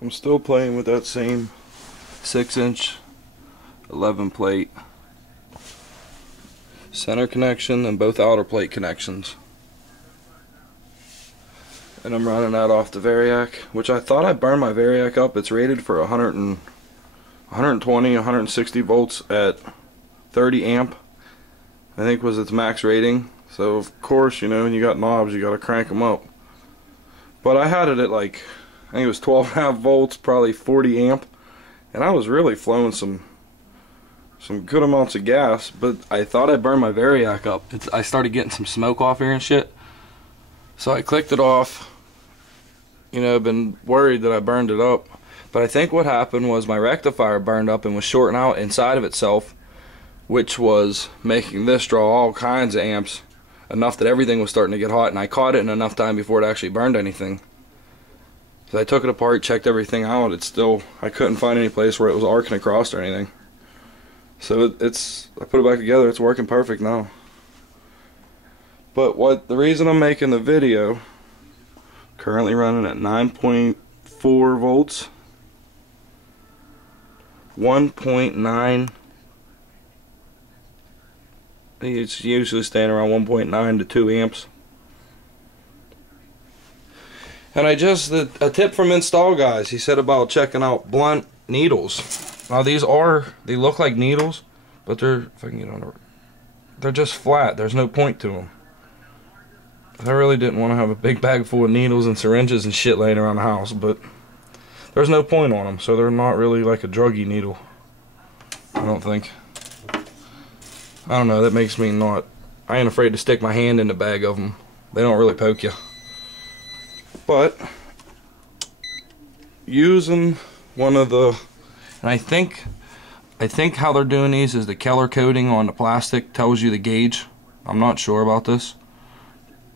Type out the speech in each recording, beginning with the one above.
I'm still playing with that same 6-inch 11 plate center connection and both outer plate connections. And I'm running that off the Variac, which I thought I burned my Variac up. It's rated for 120, 160 volts at 30 amp. I think was its max rating. So of course, you know, when you got knobs, you gotta crank them up. But I had it at like, I think it was 12.5 volts, probably 40 amp, and I was really flowing some good amounts of gas. But I thought I burned my Variac up. I started getting some smoke off here and shit. So I clicked it off. You know, I've been worried that I burned it up. But I think what happened was my rectifier burned up and was shorting out inside of itself, which was making this draw all kinds of amps, enough that everything was starting to get hot, and I caught it in enough time before it actually burned anything. So I took it apart, checked everything out. It's still, I couldn't find any place where it was arcing across or anything. So I put it back together. It's working perfect now. But the reason I'm making the video, currently running at 9.4 volts, 1.9, it's usually staying around 1.9 to 2 amps. And a tip from Install Guys, he said about checking out blunt needles. Now they look like needles, but they're just flat. There's no point to them. I really didn't want to have a big bag full of needles and syringes and shit laying around the house, but there's no point on them, so they're not really like a druggy needle, I don't think. I don't know, that makes me not, I ain't afraid to stick my hand in the bag of them. They don't really poke you. But using one of the, and I think how they're doing these is the Keller coating on the plastic tells you the gauge. I'm not sure about this,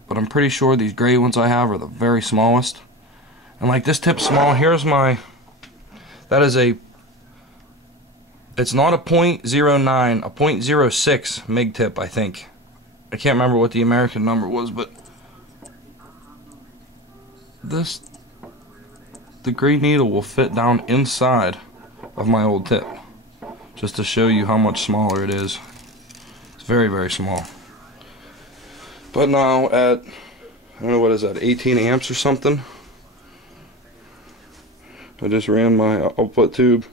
but I'm pretty sure these gray ones I have are the very smallest. And like this tip's small. Here's my, it's not a .09, a .06 MIG tip, I think. I can't remember what the American number was, but the gray needle will fit down inside of my old tip, just to show you how much smaller it is. It's very, very small. But now at, I don't know, what is that, 18 amps or something? I just ran my output tube,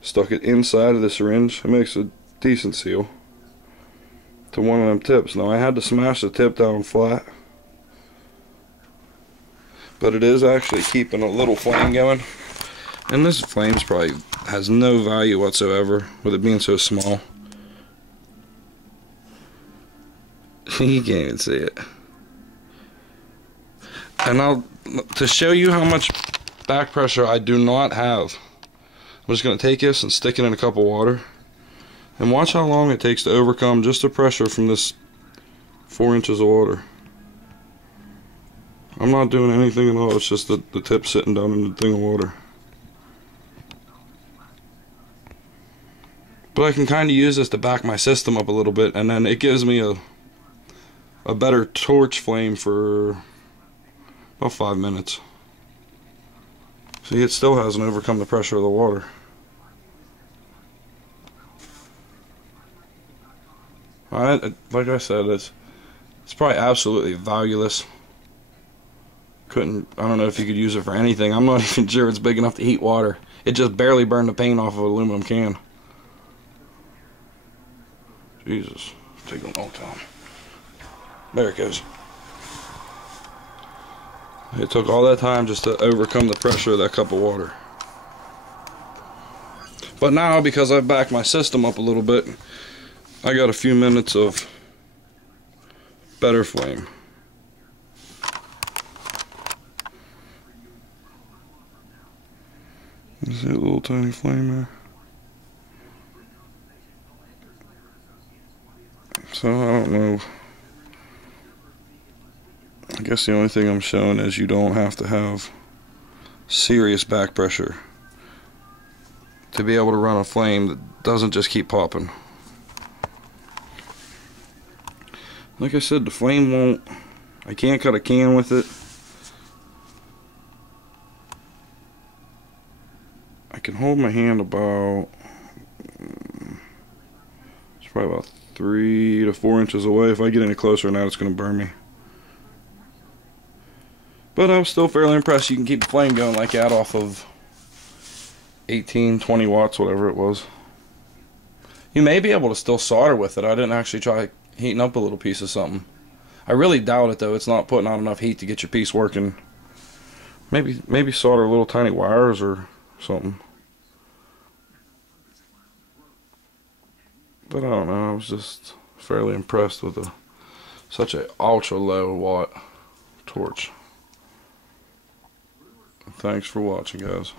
stuck it inside of the syringe. It makes a decent seal to one of them tips. Now I had to smash the tip down flat, but it is actually keeping a little flame going. And this flame's probably has no value whatsoever with it being so small. You can't even see it. And to show you how much back pressure I do not have, I'm just going to take this and stick it in a cup of water and watch how long it takes to overcome just the pressure from this 4 inches of water. I'm not doing anything at all, it's just the tip sitting down in the thing of water. But I can kind of use this to back my system up a little bit, and then it gives me a better torch flame for about 5 minutes. See, it still hasn't overcome the pressure of the water. Alright, like I said, it's probably absolutely valueless. I don't know if you could use it for anything. I'm not even sure it's big enough to heat water. It just barely burned the paint off of an aluminum can. Jesus, it's taking a long time. There it goes. It took all that time just to overcome the pressure of that cup of water. But now, because I've backed my system up a little bit, I got a few minutes of better flame. See a little tiny flame there? So I don't know. I guess the only thing I'm showing is you don't have to have serious back pressure to be able to run a flame that doesn't just keep popping. Like I said, the flame won't, I can't cut a can with it. I can hold my hand about, it's probably about 3 to 4 inches away. If I get any closer than that, it's going to burn me. But I was still fairly impressed. You can keep the flame going like that off of 18, 20 watts, whatever it was. You may be able to still solder with it. I didn't actually try heating up a little piece of something. I really doubt it though. It's not putting out enough heat to get your piece working. Maybe solder little tiny wires or something. But I don't know. I was just fairly impressed with such a ultra low watt torch. Thanks for watching, guys.